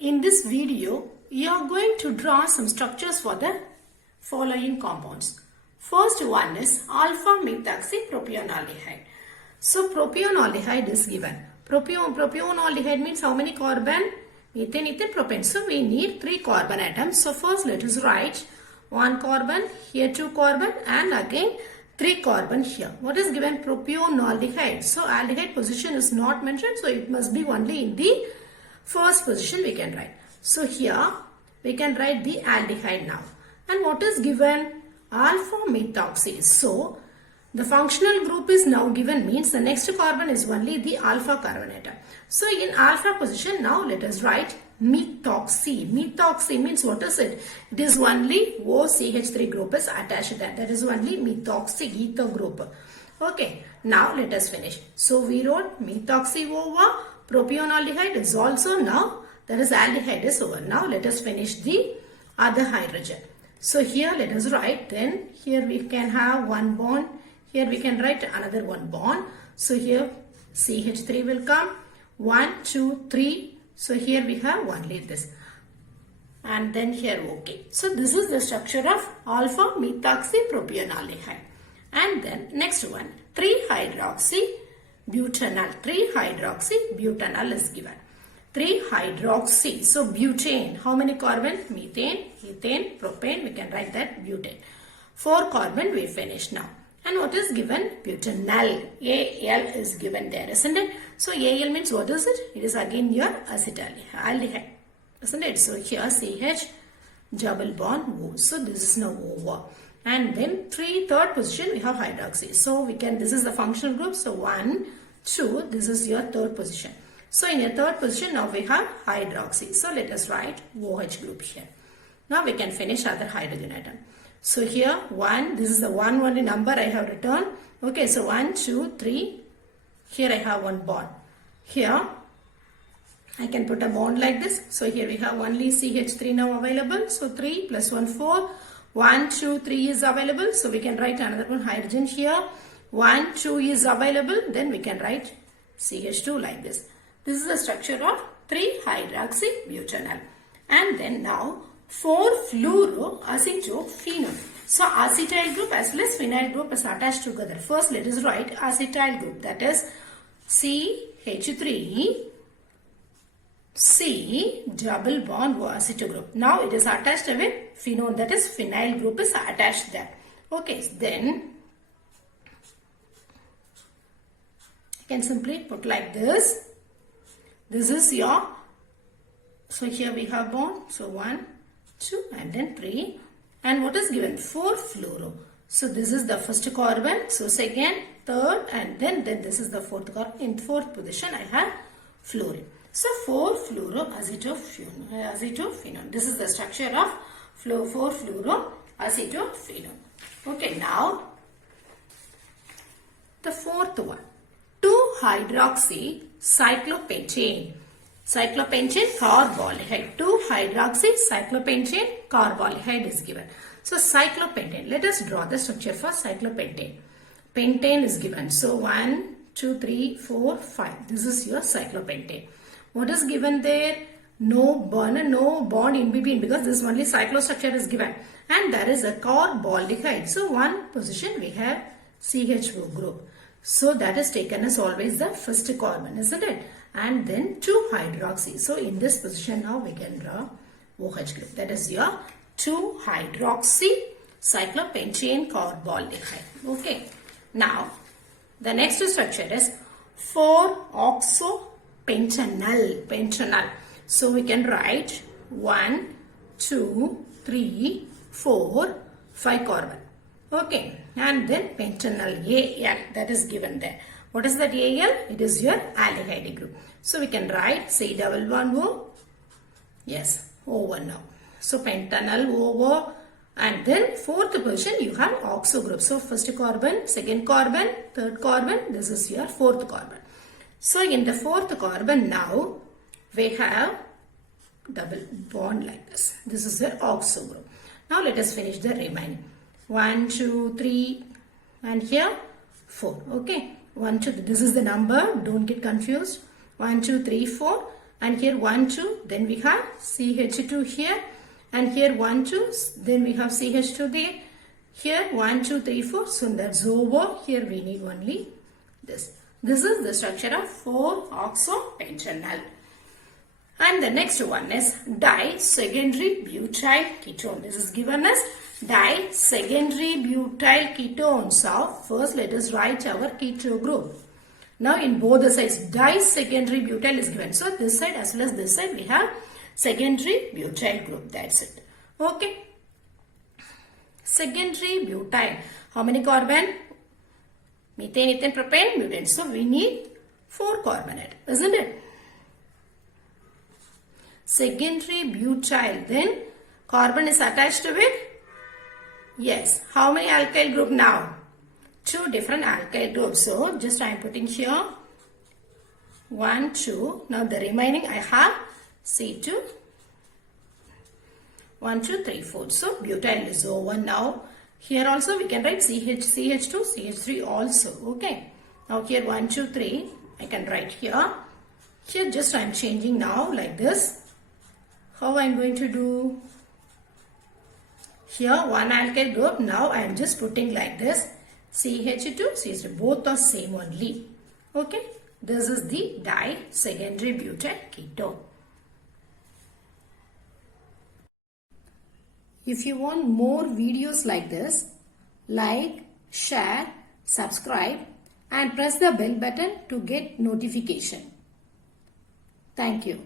In this video, you are going to draw some structures for the following compounds. First one is alpha methoxypropionaldehyde. So propionaldehyde is given. Propionaldehyde means how many carbon? Methane, ethane, propane. So we need 3 carbon atoms. So first let us write 1 carbon, here 2 carbon and again 3 carbon here. What is given? Propionaldehyde. So aldehyde position is not mentioned. So it must be only in the first position we can write. So here we can write the aldehyde now. And what is given? Alpha methoxy. So the functional group is now given, means the next carbon is only the alpha carbon atom. So in alpha position now let us write methoxy. Methoxy means what is it? It is only OCH3 group is attached to that. That is only methoxy ether group. Okay. Now let us finish. So we wrote methoxy over propionaldehyde is also now, that is aldehyde is over. Now let us finish the other hydrogen. So here let us write, then here we can have one bond. Here we can write another one bond. So here CH3 will come. 1, 2, 3. So here we have only this. And then here okay. So this is the structure of alpha methoxypropionaldehyde. And then next one, 3-hydroxybutanol. 3-hydroxybutanol is given. 3-hydroxy. So butane. How many carbon? Methane, ethane, propane. We can write that butane. 4 carbon we finish now. And what is given? Butanol. Al is given there, isn't it? So Al means what is it? It is again your acetaldehyde, isn't it? So here CH double bond O. So this is now over. And then third position we have hydroxy. So we can, this is the functional group. So 1, 2, this is your third position. So in your third position now we have hydroxy. So let us write OH group here. Now we can finish other hydrogen atom. So here 1, this is the one only number I have written. Okay, so 1, 2, 3. Here I have one bond. Here I can put a bond like this. So here we have only CH3 now available. So 3 plus 1, 4. 1, 2, 3 is available. So we can write another one hydrogen here. 1, 2 is available. Then we can write CH2 like this. This is the structure of 3-hydroxybutanol. And then now 4-fluoroacetophenone. So acetyl group as well as phenyl group is attached together. First let us write acetyl group, that is CH3 C double bond O acetyl group. Now it is attached with phenone, that is phenyl group is attached there. Okay, then you can simply put like this. This is your, so here we have bond. So 1, 2 and then 3. And what is given? 4-fluoro. So this is the first carbon. So second, third and then this is the fourth carbon. In fourth position I have fluorine. So 4-fluoroacetophenone. This is the structure of 4-fluoroacetophenone. Okay, now the fourth one, 2-hydroxycyclopentane. Cyclopentane carbolhydrate. 2-hydroxycyclopentane carbolhydrate is given. So cyclopentane. Let us draw the structure for cyclopentane. Pentane is given. So 1, 2, 3, 4, 5. This is your cyclopentane. What is given there? No bond in between, because this only cyclostructure is given. And there is a carbolhydrate. So one position we have CHO group. So that is taken as always the first carbon, isn't it? And then 2-hydroxy. So in this position now we can draw OH group. That is your 2-hydroxycyclopentane carbolhydrate. Okay. Now the next structure is 4-oxopentanol. So we can write 1, 2, 3, 4, 5 carbon. Okay. And then pentanol Al, that is given there. What is that Al? It is your aldehyde group. So we can write C double bond O. Yes, over now. So pentanol over, and then fourth position you have oxo group. So first carbon, second carbon, third carbon. This is your fourth carbon. So in the fourth carbon now we have double bond like this. This is your oxo group. Now let us finish the remaining. 1, 2, 3 and here 4. Okay. 1, 2, this is the number. Don't get confused. 1, 2, 3, 4. and here 1, 2, then we have CH2 here, and here 1, 2, then we have CH2 there. Here 1, 2, 3, 4, so that's over. Here we need only this. This is the structure of 4-oxopentanal. And the next one is di-secondary butyl ketone. This is given as di-secondary butyl ketones of, first let us write our keto group. Now in both the sides, di-secondary butyl is given. So this side as well as this side we have secondary butyl group. That's it. Okay. Secondary butyl. How many carbon? Methane, ethane, propane, butane. So we need 4 carbonate, isn't it? Secondary butyl. Then carbon is attached to it. Yes. How many alkyl group now? 2 different alkyl groups. So just I am putting here 1, 2. Now the remaining I have C2. 1, 2, 3, 4. So butyl is over now. Here also we can write CH2, CH3 also. Okay. Now here 1, 2, 3. I can write here. Here just I am changing now like this. How I am going to do? Here one alkyl group. Now I am just putting like this. CH2, CH3. Both are same only. Okay. This is the di-secondary butyl ketone. If you want more videos like this, like, share, subscribe and press the bell button to get notification. Thank you.